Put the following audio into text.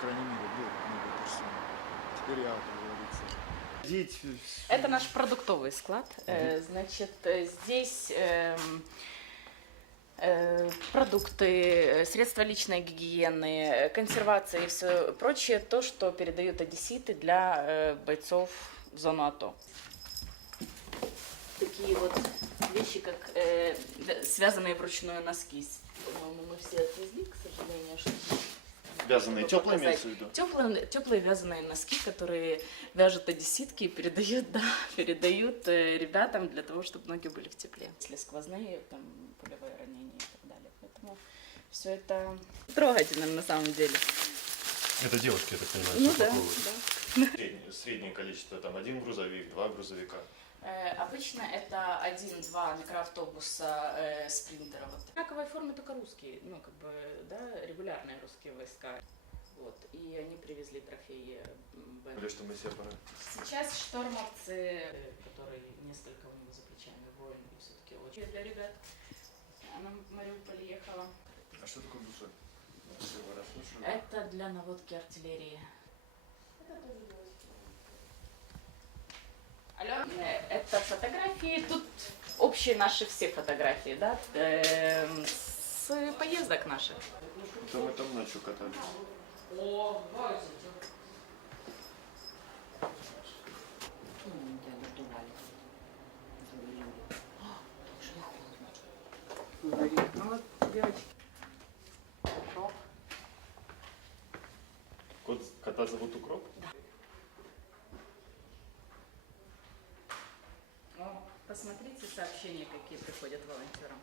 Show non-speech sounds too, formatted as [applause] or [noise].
крайней мере, был много персон. Теперь я, как говорится. Это наш продуктовый склад. Э, Значит, э, здесь эм, э, продукты, средства личной гигиены, консервация и все прочее, то, что передают одесситы для бойцов в зону АТО. Такие вот вещи, как э, связанные вручную носки. По-моему, мы все отвезли, к сожалению, что Вязаные, теплые имеется в виду? Теплые, теплые вязаные носки, которые вяжут одесситки и передают, [laughs] да, передают э, ребятам для того, чтобы ноги были в тепле. Если сквозные, там, пулевые ранения и так далее. Поэтому все это трогательно на самом деле. Это девушки, я так понимаю, Ну да, да. Среднее, среднее количество, там, один грузовик, два грузовика. Э, Обычно это один-два микроавтобуса э, спринтеров. Вот. Одинаковой формы только русские, ну как бы, да, регулярные русские войска. Вот, и они привезли трофеи м, Б. Или что мы себе пора. Сейчас штормовцы, э, которые несколько у него за плечами воин, все-таки очень для ребят. Она в Мариуполь ехала. А что такое слышу. Это для наводки артиллерии. Алло, Э, это фотографии, тут общие наши все фотографии, да, эм, с поездок наших. Это мы там ночью катались. Ну. Кот, кота зовут Укроп? О, посмотрите сообщения, какие приходят волонтерам.